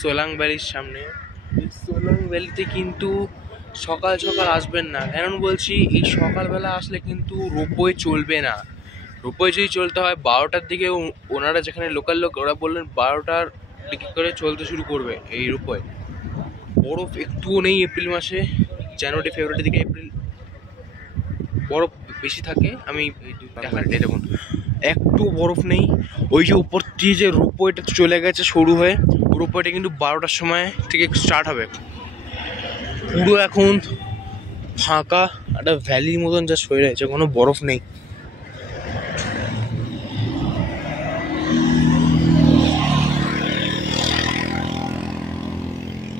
সোলাং ভ্যালির সামনে। এই সোলাং ভ্যালিতে কিন্তু সকাল সকাল আসবেন না, কারণ বলছি এই সকালবেলা আসলে কিন্তু রোপওয়ে চলবে না। রোপওয়ে যদি চলতে হয় 12টার দিকে, ওনারা যেখানে লোকাল লোক ওরা বললেন 12টার দিকে করে চলতে শুরু করবে এই রোপওয়ে। বরফ একটুও নেই এপ্রিল মাসে, জানুয়ারি ফেব্রুয়ারি থেকে এপ্রিল বরফ বেশি থাকে। আমি দেখাচ্ছি, দেখুন একটু বরফ নেই। ওই যে উপর দিয়ে যে রোপওয়েটা চলে গেছে শুরু হয়ে, রোপওয়েটা কিন্তু 12টার সময় থেকে স্টার্ট হবে। পুরো এখন ফাঁকা একটা ভ্যালির মতন যা সয়ে রয়েছে, কোনো বরফ নেই।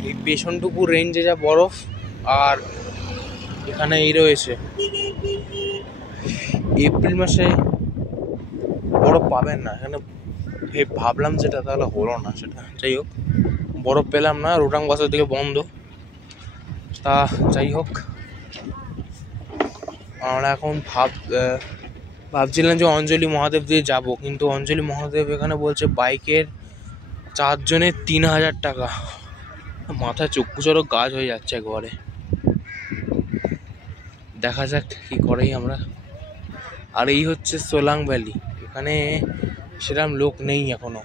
এই পেছনটুকু রেঞ্জে যা বরফ, আর এখানে এই রয়েছে। এপ্রিল মাসে বরফ পাবেন না এখানে। ভাবলাম যেটা, তাহলে হলো না সেটা। যাই হোক, বরফ পেলাম না, রোটাং বাসের দিকে বন্ধ। তা যাই হোক, আমরা এখন ভাবছিলাম যে অঞ্জলি মহাদেব দিয়ে যাব, কিন্তু অঞ্জলি মহাদেব এখানে বলছে বাইকের 4 জনের 3000 টাকা। মাথায় চক্ষু চড়ক গাছ হয়ে যাচ্ছে একবারে। দেখা যাক কি করেই আমরা। আর এই হচ্ছে সোলাং ভ্যালি, এখানে সেরকম লোক নেই এখনো।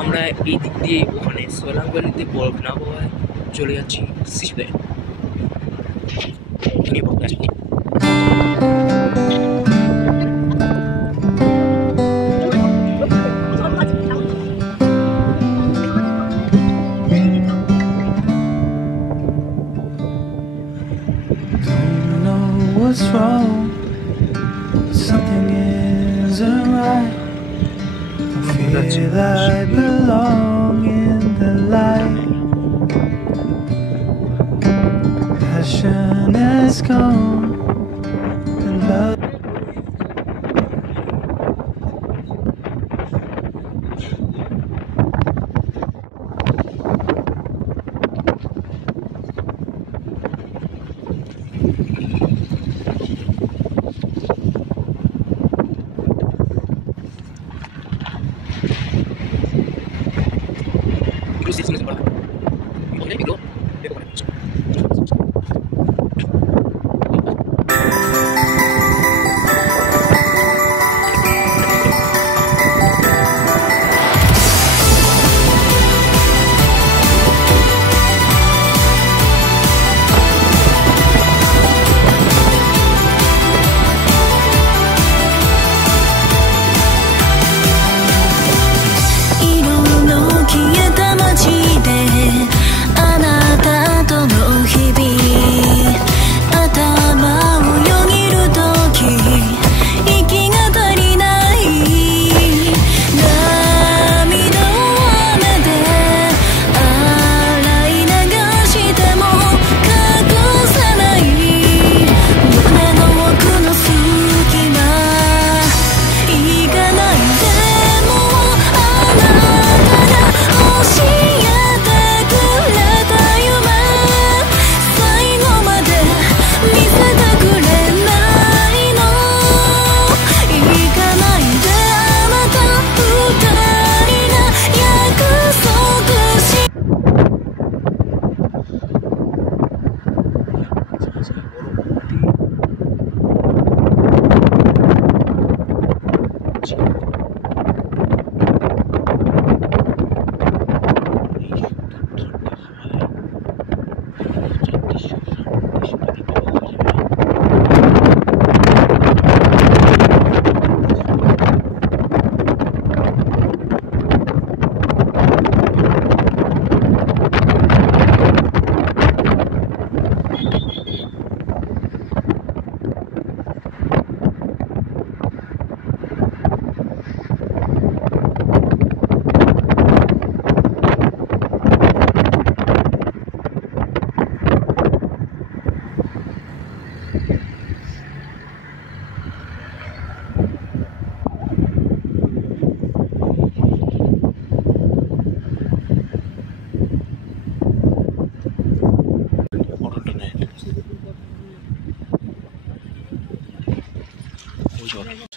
আমরা এই দিক দিয়ে ওখানে সোলাং ভ্যালিতে বরফ না পাওয়ায় চলে যাচ্ছি শিশুদের। What's wrong? Something isn't right. I feel I belong in the light. Passion has gone and love.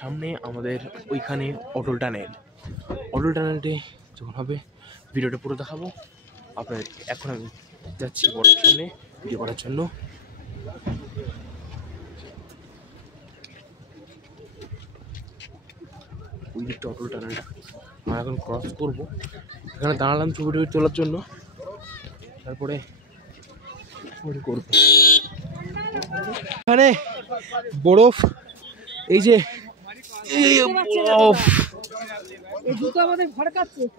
সামনে আমাদের ওইখানে অটল টানেল। অটল টানেলটি যখন হবে ভিডিওটা পুরো দেখাবো আপনাদের। এখন আমি যাচ্ছি বরফের সামনে ভিডিও করার জন্য। ওই দিকটা অটল টানেলটা আমরা এখন ক্রস করবো। এখানে দাঁড়ালাম ছবি টবি তোলার জন্য, তারপরে করবো। এখানে বরফ, এই যে বরফ,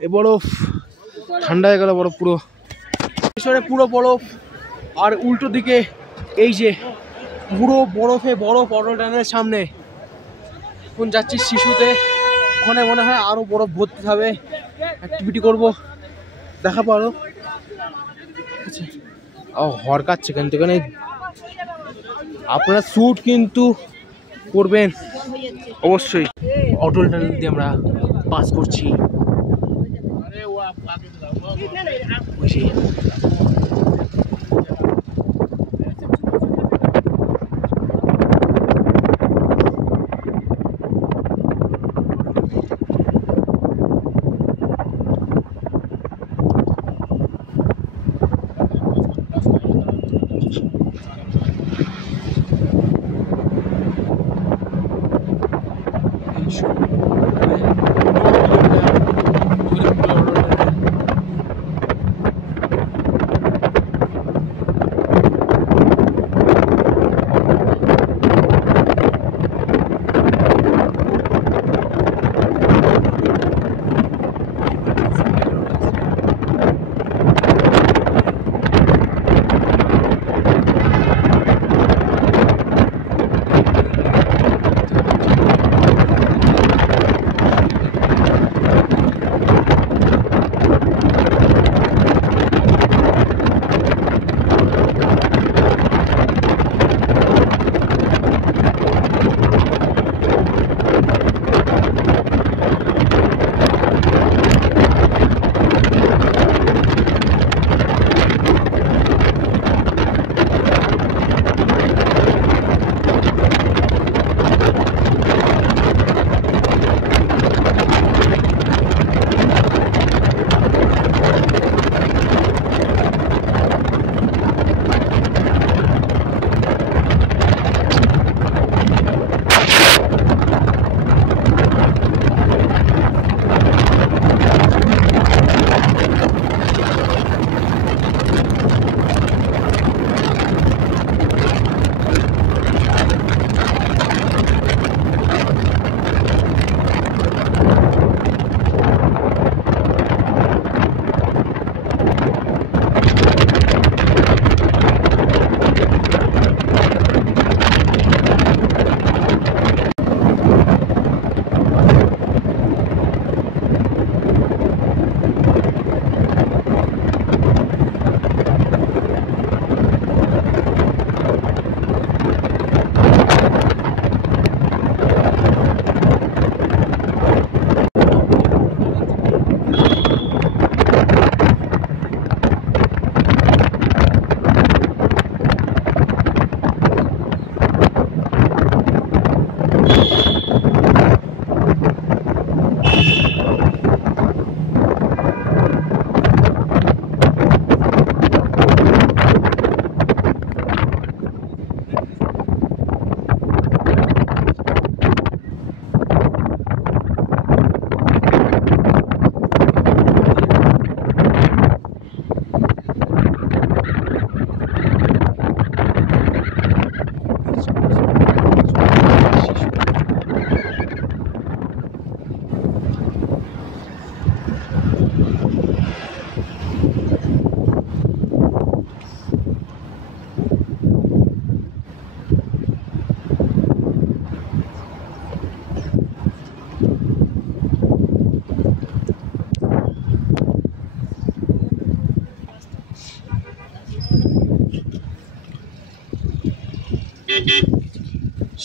এই বরফ ঠান্ডা হয়ে গেল, বরফ পুরো পেছনে পুরো বরফ। আর উল্টো দিকে এই যে পুরো বরফে বরফ অটল টানেলের সামনে। এখন যাচ্ছি শিশুতে, ওখানে মনে হয় আরো বরফ ভর্তি হবে, অ্যাক্টিভিটি করবো, দেখাবো আরো। হরকাচ্ছে কিন্তু এখানে, আপনারা শ্যুট কিন্তু করবেন অবশ্যই। অটল টানেল দিয়ে আমরা পাস করছি।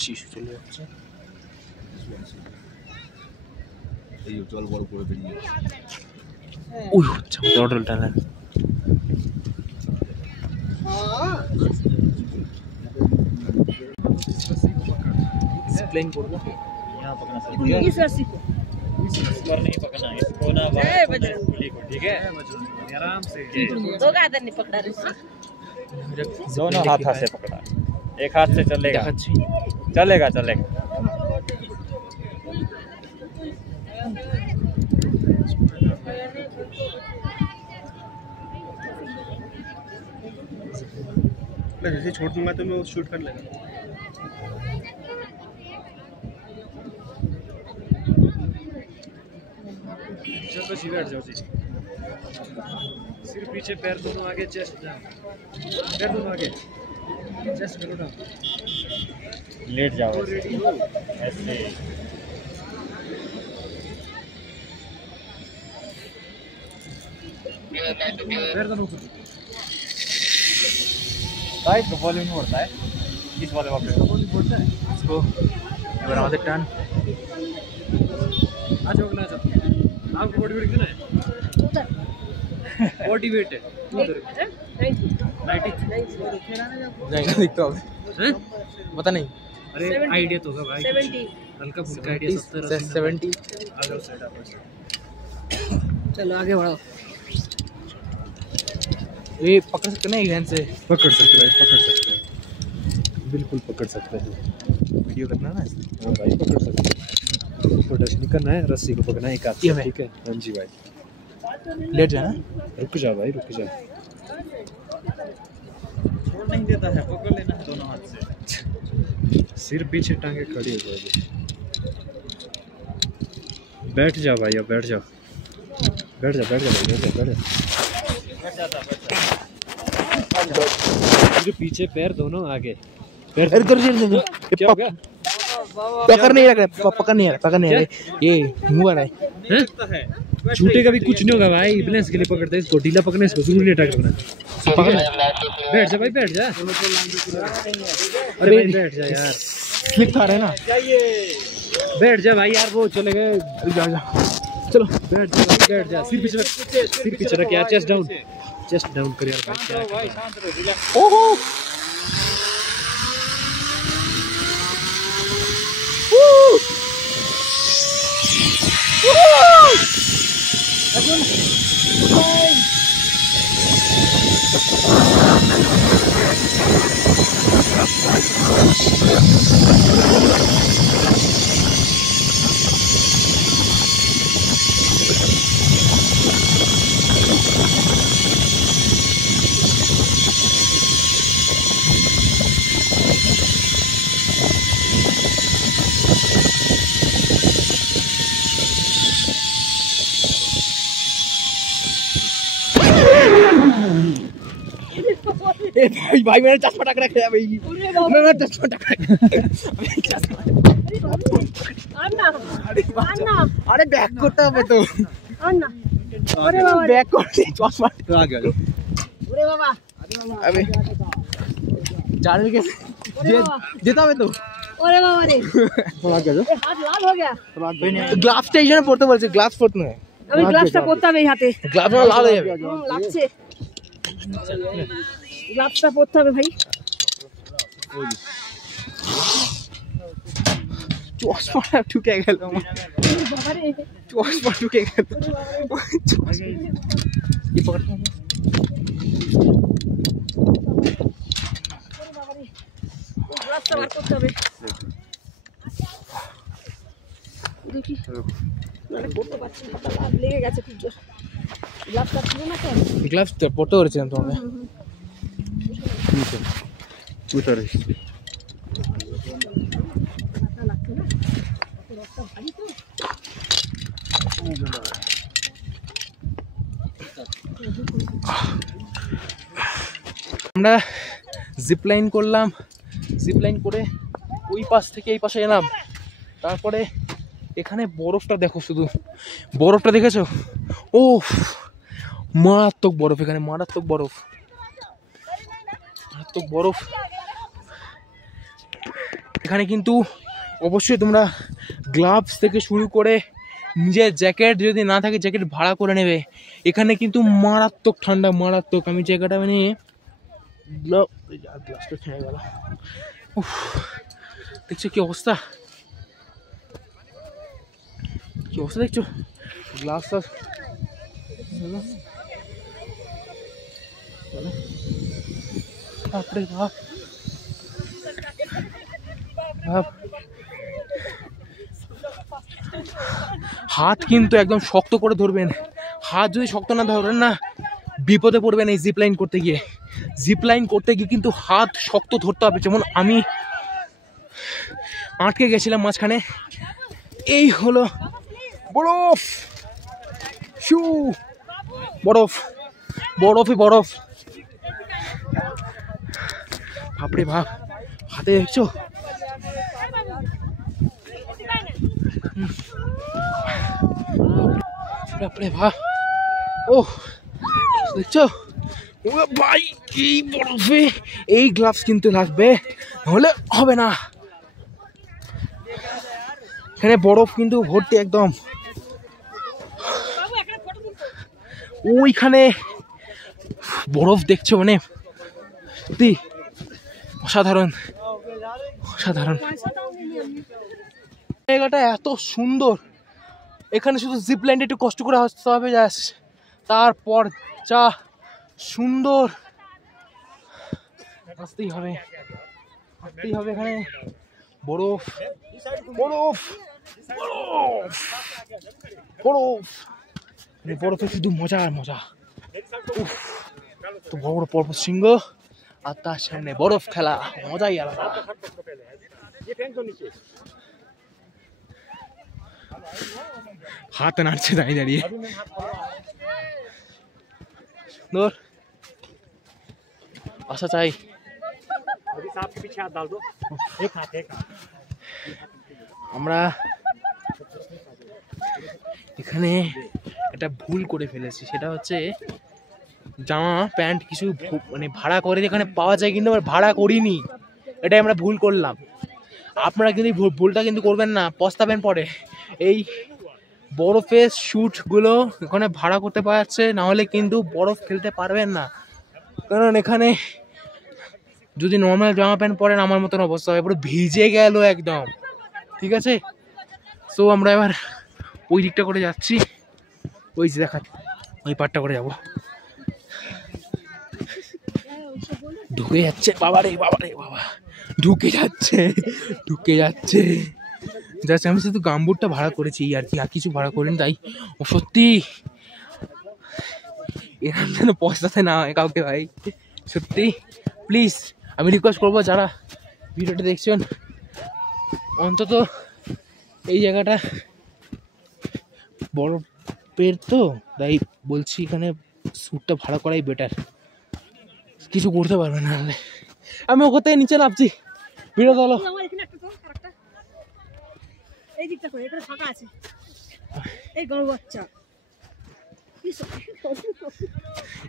শিশু চলে যাচ্ছে। এই জল বড় করে বেরিয়ে ওই হচ্ছে অটল টানেল। এক্সপ্লেইন করবো। पर नहीं पकड़ना इसको ना पुली को, ठीक है? आराम से दो का आदर नहीं पकड़ा रही दोनों हाथ से पकड़ा, एक हाथ से चलेगा, चलेगा चलेगा। मैं जैसे छोड़ दूंगा तो मैं वो शूट कर लेगा। चलो जी बैठ जाओ जी, सिर पीछे, पैर दोनों आगे, चेस्ट डाउन, पैर दोनों आगे, चेस्ट करो डाउन, लेट जाओ रेडी हो ऐसे। पैर दोनों ऊपर, राइट का वॉल्यूम नहीं बढ़ता है, इस वाले वॉल्यूम बढ़ता है इसको এবার আমাদের টান। आ जाओ ना, जाओ आपको बॉडी वेट कितना है? बॉडी वेट है उधर 90 জায়গা দেখতে হবে, हैं? पता नहीं। अरे आइडिया तो होगा भाई, 70 हल्का फुल्का आइडिया 70 70। आ जाओ सेट आप। चलो आगे बढ़ो ये पकड़ सकते ना एक हैंड से? पकड़ सकते हैं, पकड़ सकते हैं, बिल्कुल पकड़ सकते हैं। वीडियो करना ना इसलिए। हाँ भाई पकड़ सकते हैं, ऊपर टच नहीं करना है, रस्सी को पकड़ना है एक हाथ ये से, मैं। ठीक है? हाँ जी भाई, लेट जाना। रुक जा भाई, रुक जा, छोड़ नहीं देता है, पकड़ लेना है दोनों हाथ से, सिर पीछे टांगे खड़ी हो जाएगी। बैठ जा भाई, अब बैठ जा, बैठ जा, बैठ जा, बैठ जा, बैठ जा, सिर पीछे, पैर दोनों आगे, पैर इधर से क्या हो गया? पकड़ नहीं रख रहा, पकड़ नहीं रहा, ये मुंह आ रहा है। हैं? छूटे का भी कुछ नहीं होगा भाई, बैलेंस के लिए पकड़ते हैं इसको, ढीला पकड़ना, इसको जरूर नहीं अटैक करना। बैठ जा भाई, बैठ जा, अरे भाई बैठ जा यार, स्लिप खा रहे हैं ना। बैठ जा भाई यार, वो चले गए, चलो बैठ जा भाई, बैठ जा, सिर पीछे रख, सिर पीछे रख यार, चेस्ट डाउन, चेस्ट डाउन कर यार भाई, क्या ओहो ए भाई भाई मेरा चश्मा टकरा गया भाई, मेरा चश्मा टकरा गया। अन्ना अन्ना अरे बैक করতে হবে তো, अन्ना ओरे बाबा बैक করতে चश्मा आ गया। ओरे बाबा अबे जाने के ओरे बाबा যেতে হবে তো। ओरे बाबा रे आ गया जो হাত লাল হয়ে গেল। গ্লাভসটা এই জন্য পড়তে বলছে, গ্লাভস পরতে নয়, আমি গ্লাভসটা পরতে হবে এই হাতে, গ্লাভস না লাল হয়ে যাবে। লাগছে, গ্লাভসটা পরতে হবে ভাই। চশমাটা ঢুকে গেল আমার, বাবা রে চশমা ঢুকে গেল। কি পকড়তে হবে? গ্লাভসটা বার করতে হবে, দেখি মানে করতে পারছি না, হাতটা লাল লেগে গেছে খুব জোর। গ্লাভসটা ছিল না তো, গ্লাভস তো পড়তে বলেছিলাম তোমাকে। उतर লাগছে না, রথটা ভারী তো। আমরা জিপ লাইন করলাম, জিপ লাইন করে ওই পাশ থেকে এই পাশে এলাম, তারপরে এখানে বরফটা দেখো, শুধু বরফটা দেখেছো? ও মারাত্মক বরফ, এখানে মারাত্মক বরফ, মারাত্মক বরফ। এখানে কিন্তু অবশ্যই তোমরা গ্লাভস থেকে শুরু করে নিজের জ্যাকেট যদি না থাকে জ্যাকেট ভাড়া করে নেবে, এখানে কিন্তু মারাত্মক ঠান্ডা, মারাত্মক। আমি জায়গাটা মানে গ্লাভসটা ছেড়ে গেল, দেখছো কি অবস্থা। কি অবস্থা দেখছো, গ্লাস টাস বাপরে বাপ বাপ। হাত কিন্তু একদম শক্ত করে ধরবেন, হাত যদি শক্ত না ধরেন না বিপদে পড়বেন। এই জিপ লাইন করতে গিয়ে, জিপ লাইন করতে গিয়ে কিন্তু হাত শক্ত ধরতে হবে। যেমন আমি আটকে গেছিলাম মাঝখানে। এই হলো বরফ, শু বরফ, বরফই বরফ। বাপরে বাপ, হাতে দেখছো বাপরে বাপ। ও দেখছো ভাই, এই বরফে এই গ্লাভস কিন্তু লাগবে, নাহলে হবে না। এখানে বরফ কিন্তু ভর্তি একদম। ওইখানে বরফ দেখছো, মানে সত্যি অসাধারণ অসাধারণ। জায়গাটা এত সুন্দর, এখানে শুধু জিপ লাইনটা একটু কষ্ট করে আসতে হবে জাস্ট, তারপর যা সুন্দর। আসতেই হবে আসতেই হবে। এখানে বরফ বরফ বরফ বরফ, বরফে শুধু মজা আর মজা। উফ, তো বড় বড় পর্বত শৃঙ্গ আর তার সামনে বরফ খেলা, মজাই আলাদা। হাত নাড়ছে দাঁড়িয়ে দাঁড়িয়ে। ধর আশা চাই। আমরা এখানে একটা ভুল করে ফেলেছি, সেটা হচ্ছে জামা প্যান্ট কিছু মানে ভাড়া করে যেখানে পাওয়া যায়, কিন্তু আমরা ভাড়া করিনি, এটাই আমরা ভুল করলাম। আপনারা কিন্তু ভুলটা কিন্তু করবেন না, পস্তাবেন পরে। এই বরফের শ্যুটগুলো এখানে ভাড়া করতে পাওয়া যাচ্ছে, নাহলে কিন্তু বরফ খেলতে পারবেন না। কারণ এখানে যদি নর্মাল জামা প্যান্ট পরেন আমার মতন অবস্থা হবে, পুরো ভিজে গেল একদম। ঠিক আছে, সো আমরা এবার ওই দিকটা করে যাচ্ছি, ওই যে দেখা ওই পাটটা করে যাব। ঢুকে যাচ্ছে বাবা রে বাবা রে বাবা, ঢুকে যাচ্ছে ঢুকে যাচ্ছে। জাস্ট আমি শুধু গামবুটটা ভাড়া করেছি আর কি, আর কিছু ভাড়া করিনি। তাই ও সত্যি এরকম যেন পয়সাতে না হয় কাউকে ভাই, সত্যি প্লিজ আমি রিকোয়েস্ট করবো যারা ভিডিওটা দেখছেন, অন্তত এই জায়গাটা বরফের তো তাই বলছি, এখানে স্যুটটা ভাড়া করাই বেটার। কিছু করতে পারবে না, নাহলে আমি ওখান থেকে নিচে নামছি। ভিডিও চলো। এই দিকটা করে, এখানে ফাঁকা আছে। এই গরু বাচ্চা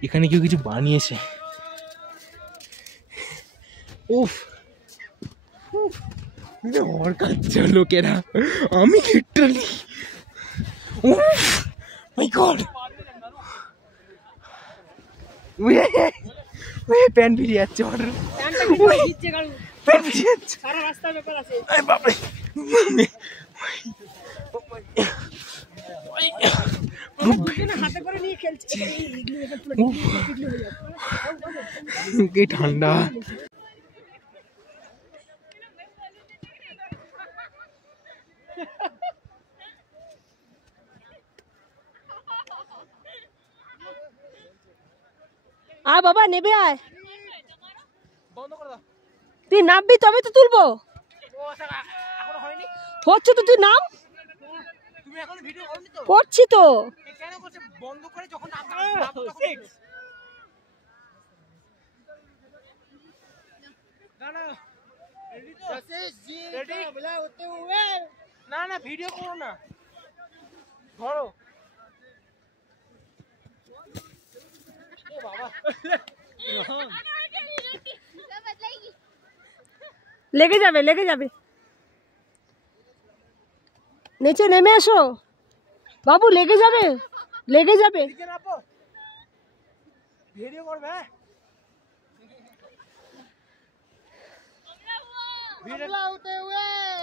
এখানে কেউ কিছু বানিয়েছে। উফ হড়কাচ্ছে লোকেরা, আমি লিটারালি উফ মাই গড, প্যান্ট ভিজে যাচ্ছে, প্যান্ট ভিজে যাচ্ছে সারা রাস্তার ব্যাপার আছে। বাপরে হাতে করে নিয়ে খেলছে, কি ঠান্ডা। বাবা নেবে আয়, তুই নামবি তবে তো তুলবো। হচ্ছে তো, তুই নাম, করছি তো। না না ভিডিও করো না, ধরো লেগে যাবে লেগে যাবে, নিচে নেমে এসো বাবু, লেগে যাবে লেগে যাবে। ভিডিও করবে,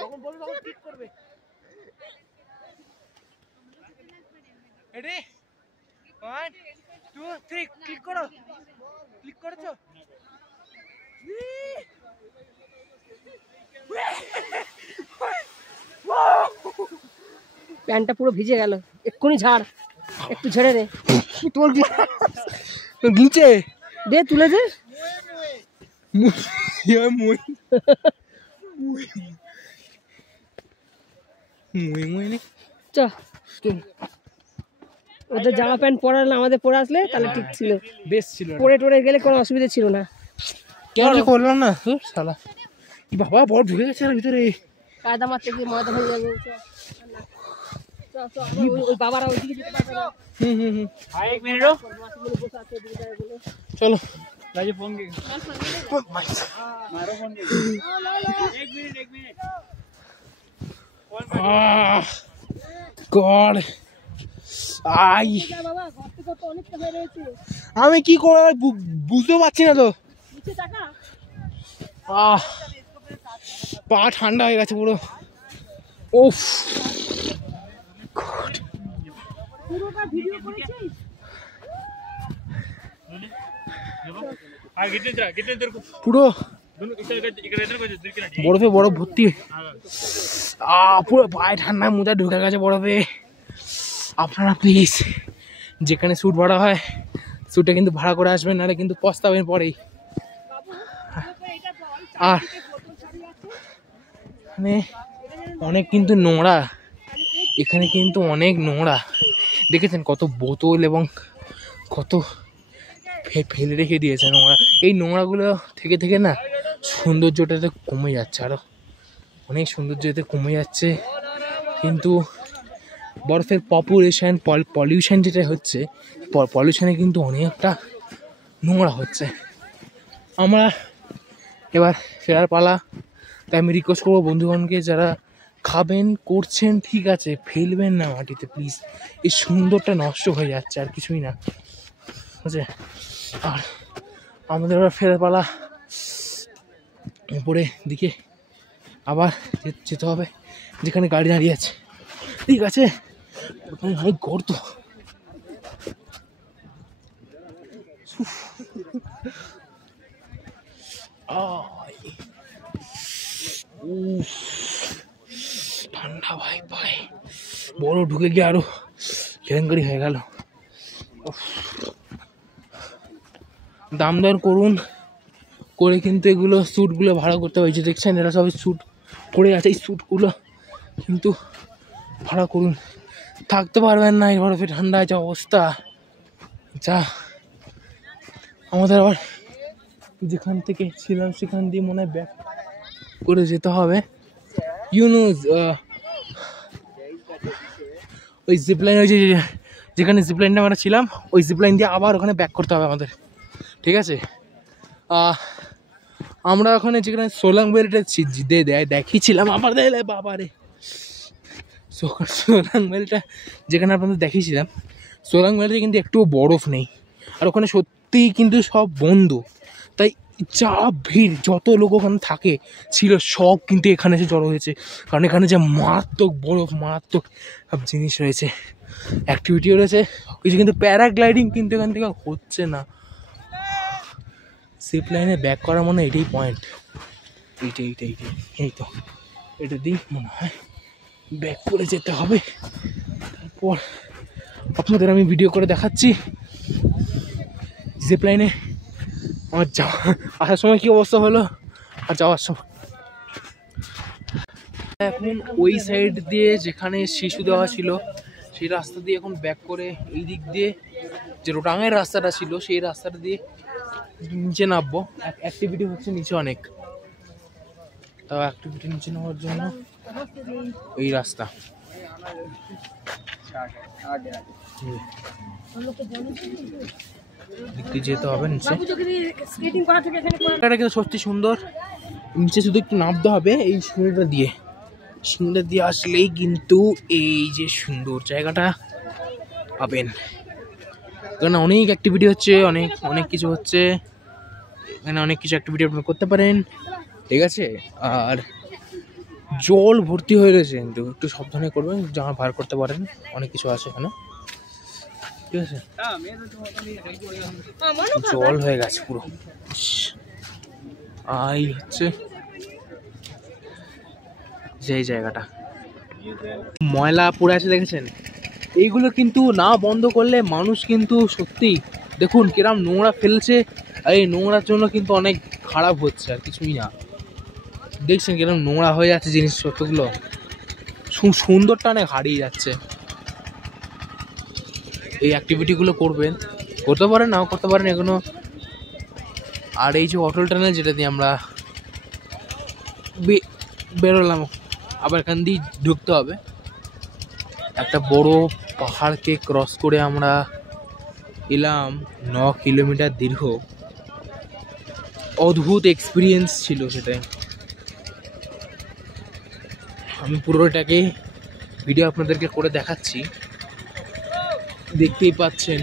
যখন বলবে তখন ঠিক করবে। রেডি 1 2 3 ক্লিক করো ক্লিক করেছো প্যান্টটা পুরো ভিজে গেল এক্ষুনি ঝাড় একটু ঝেড়ে দে তোর নিচে দে তুলে দে চ ওদের জামা প্যান্ট পরা না আমাদের পরে আসলে তাহলে ঠিক ছিল বেশ ছিল পরে টরে গেলে কোনো অসুবিধা ছিল না কেন করলাম না শালা বাবা বড় ঢুকে গেছে আর ভিতরে কায়দা মারতে গিয়ে ময়দা হয়ে যাবে ওই বাবারা ওইদিকে যেতে পারবে না এক মিনিট চলো রাজে ফোন গড আই আমি কি করে বুঝতে পারছি না তো পা ঠান্ডা হয়ে গেছে পুরো উফ পুরো বরফে বরফ ভর্তি পুরো পায়ে ঠান্ডা মোজা ঢুকে গেছে বরফে আপনারা প্লিজ যেখানে স্যুট ভাড়া হয় স্যুটটা কিন্তু ভাড়া করে আসবেন নাহলে কিন্তু পস্তাবেন পরেই আর এখানে অনেক কিন্তু নোংরা এখানে কিন্তু অনেক নোংরা দেখেছেন কত বোতল এবং কত ফেলে রেখে দিয়েছে নোংরা এই নোংরাগুলো থেকে থেকে না সৌন্দর্যটাতে কমে যাচ্ছে আরও অনেক সৌন্দর্যতে কমে যাচ্ছে কিন্তু বরফের পপুলেশন পলিউশন যেটা হচ্ছে পলিউশনে কিন্তু অনেকটা নোংরা হচ্ছে আমরা এবার ফেরার পালা তাই আমি রিকোয়েস্ট করবো বন্ধুগণকে যারা খাবেন করছেন ঠিক আছে ফেলবেন না মাটিতে প্লিজ এই সুন্দরটা নষ্ট হয়ে যাচ্ছে আর কিছুই না বুঝছে আর আমাদের এবার ফেরার পালা উপরে দিকে আবার যেতে হবে যেখানে গাড়ি দাঁড়িয়ে আছে ঠিক আছে অনেক গর্ত ঠান্ডা ভাই ভাই বড় ঢুকে গিয়ে আরো কেলেঙ্কারি হয়ে গেল দাম দর করুন করে কিন্তু এগুলো স্যুটগুলো ভাড়া করতে হয়েছে দেখছেন এরা সবাই স্যুট পরে আছে এই স্যুটগুলো কিন্তু ভাড়া করুন থাকতে পারবেন না এই বরফে ঠান্ডায় যা অবস্থা যা আমাদের আবার যেখান থেকে ছিলাম সেখান দিয়ে মনে হয় ব্যাক করে যেতে হবে ইউনুস ওই জিপলাইন ওই যে যেখানে জিপলাইনটা আমরা ছিলাম ওই জিপলাইন দিয়ে আবার ওখানে ব্যাক করতে হবে আমাদের ঠিক আছে আমরা ওখানে যেখানে সোলাং বেলটা দেখিয়েছিলাম আবার দেখলে বাবারে সোলাং বেলটা যেখানে আপনাদের দেখিয়েছিলাম সোলাং বেলটা কিন্তু একটুও বরফ নেই আর ওখানে সত্যিই কিন্তু সব বন্ধ তাই যা ভিড় যত লোক ওখানে থাকে ছিল সব কিন্তু এখানে এসে জড়ো হয়েছে কারণ এখানে যে মারাত্মক বরফ মারাত্মক সব জিনিস রয়েছে অ্যাক্টিভিটিও রয়েছে কিছু কিন্তু প্যারাগ্লাইডিং কিন্তু এখান থেকে হচ্ছে না জিপ লাইনে ব্যাক করা মনে হয় এটাই পয়েন্ট এইটাই এই তো এটা দিই মনে হয় ব্যাক করে যেতে হবে তারপর আপনাদের আমি ভিডিও করে দেখাচ্ছি জিপ লাইনে আমার যাওয়া আসার সময় কী অবস্থা হলো আর যাওয়ার সময় এখন ওই সাইড দিয়ে যেখানে শিশু দেওয়া ছিল সেই রাস্তা দিয়ে এখন ব্যাক করে এই দিক দিয়ে যে রোটাঙের রাস্তাটা ছিল সেই রাস্তাটা দিয়ে নিচে নামবো অ্যাক্টিভিটি হচ্ছে নিচে অনেক তাও অ্যাক্টিভিটি নিচে নেওয়ার জন্য এই রাস্তা যেতে হবে নিচে কিন্তু সত্যি সুন্দর নিচে শুধু একটু নামতে হবে এই সিঁড়িটা দিয়ে আসলেই কিন্তু এই যে সুন্দর জায়গাটা পাবেন কারণ অনেক অ্যাক্টিভিটি হচ্ছে অনেক কিছু হচ্ছে এখানে অনেক কিছু অ্যাক্টিভিটি আপনারা করতে পারেন ঠিক আছে আর জল ভর্তি হয়ে রয়েছে কিন্তু একটু সাবধানে করবেন জামা ভার করতে পারেন অনেক কিছু আছে এখানে ঠিক আছে, আমারও জল হয়ে গেছে পুরো। এই হচ্ছে যেই জায়গাটা ময়লা পড়ে আছে দেখেছেন, এইগুলো কিন্তু না বন্ধ করলে মানুষ কিন্তু সত্যি দেখুন কিরম নোংরা ফেলছে, আর এই নোংরার জন্য কিন্তু অনেক খারাপ হচ্ছে, আর কিছুই না। দেখছেন কিরম নোংরা হয়ে যাচ্ছে জিনিসপত্রগুলো, সুন্দরটা অনেক হারিয়ে যাচ্ছে। এই অ্যাক্টিভিটিগুলো করবেন, করতে পারেন নাও করতে পারেন এগুলো। আর এই যে অটল টানেল যেটা দিয়ে আমরা বেরোলাম, আবার এখান দিয়ে ঢুকতে হবে। একটা বড় পাহাড়কে ক্রস করে আমরা এলাম 9 কিলোমিটার দীর্ঘ। অদ্ভুত এক্সপিরিয়েন্স ছিল সেটাই। আমি পুরোটাকে ভিডিও আপনাদেরকে করে দেখাচ্ছি, দেখতেই পাচ্ছেন।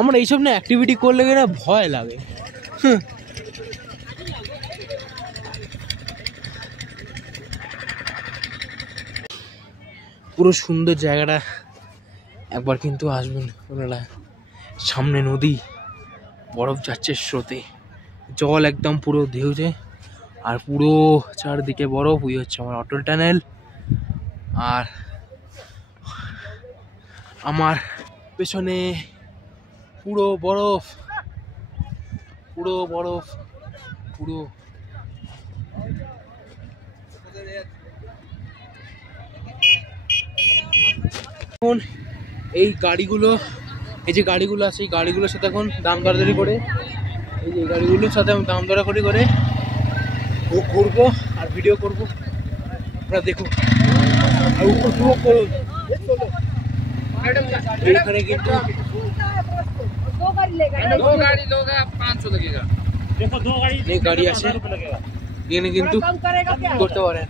আমার এইসব না অ্যাক্টিভিটি করলে না ভয় লাগে। পুরো সুন্দর জায়গাটা একবার কিন্তু আসবেন আপনারা। সামনে নদী, বরফ যাচ্ছে স্রোতে, জল একদম পুরো ঢেউছে, আর পুরো চারদিকে বরফ। ওই হচ্ছে আমার অটল টানেল, আর আমার পেছনে পুরো বরফ, পুরো বরফ, পুরো। এখন এই গাড়িগুলো, এই যে গাড়িগুলো আছে, এই গাড়িগুলোর সাথে এখন দাম দরাদরি করে, এই যে গাড়িগুলোর সাথে আমি দাম দরাদরি করে ঘুরবো আর ভিডিও করবো। আপনারা দেখুন আর উপভোগ করুন। এইখানে কিন্তু অনেক গাড়ি আছে, এখানে কিন্তু করতে পারেন।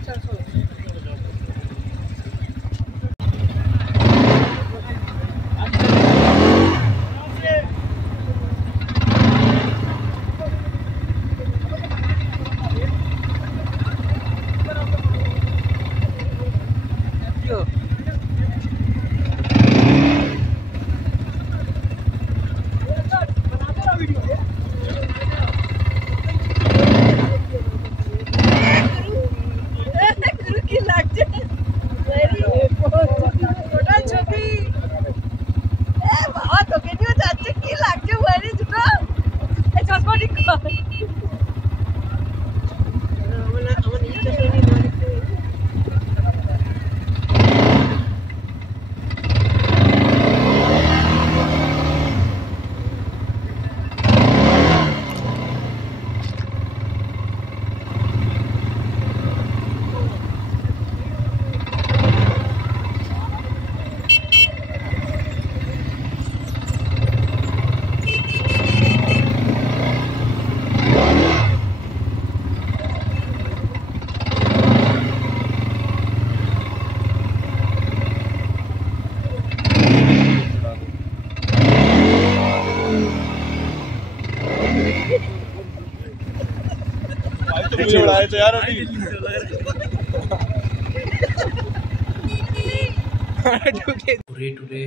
ঘুরে টুরে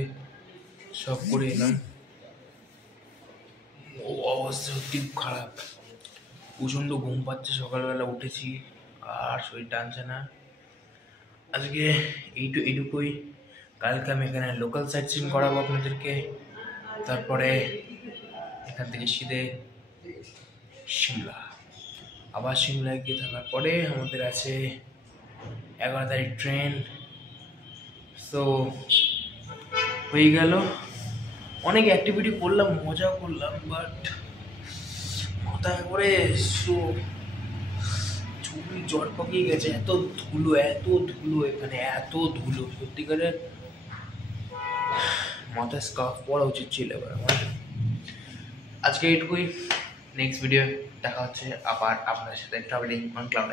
সব করে এলাম, ও অবস্থা সত্যি খারাপ, প্রচণ্ড ঘুম পাচ্ছে। সকালবেলা উঠেছি আর শরীর টানছে না। আজকে এইটুকুই। কালকে আমি এখানে লোকাল সাইট সিন করাবো আপনাদেরকে, তারপরে এখান থেকে সিধে সিমলা, আবার সিমলায় গিয়ে থাকার পরে আমাদের আছে 11 তারিখ ট্রেন। তো হয়ে গেল, অনেক অ্যাক্টিভিটি করলাম, মজাও করলাম, বাট মাথায় করে চুল জ্বর পাকিয়ে গেছে। এত ধুলো এখানে, এত ধুলো, সত্যিকারের মাথায় স্কার্ফ পরা উচিত ছিল এবার আমার। আজকে এইটুকুই, নেক্সট ভিডিও দেখা হচ্ছে আবার আপনার সাথে ট্রাভেলিং অন ক্লাউড।